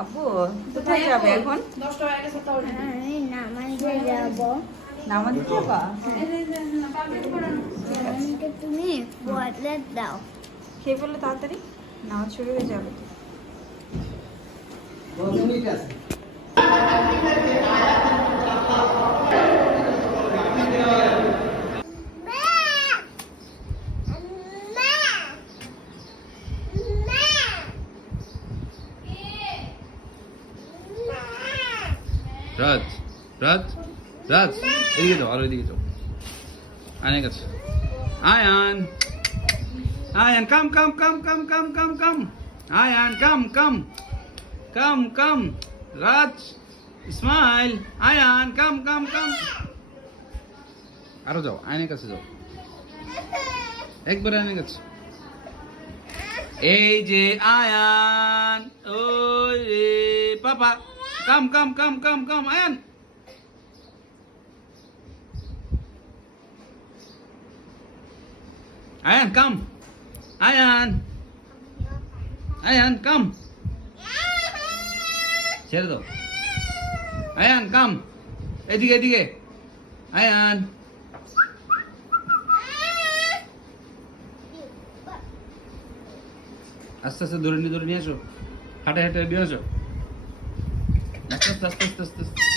আব্বু কোথায় যাবে এখন? আমি নামাজে যাবো। নামাজ যাবা? আমাকে তুমি বদলে দাও। খেয়ে ফেললে তাড়াতাড়ি, নামাজ শুরু হয়ে যাবে তো। রাজ রাজ রাজ এদিকে যাও, আর ওইদিকে যাও। আয়নের কাছে আয়ান, আয়ান কাম কাম কাম কাম কাম কাম কাম, আয়ান কাম কাম কাম কাম, রাজ স্মাইল, আয়ান কাম কাম কাম। আরো যাও, আয়নের কাছে যাও, একবার আয়নের কাছে। এই যে আয়ান, ওই রে পাপা, কাম কাম কাম কাম কাম, আয়ান আয়ান কাম, আয়ান আয়ান কাম, ছেড়ে দাও, আয়ান কাম, এদিকে এদিকে, আয়ান আস্তে আস্তে ধরে নিয়ে আসো, হাঁটে হাঁটে নিয়ে আসো, আস্তে আস্তে আস্তে আস্তে আস্তে।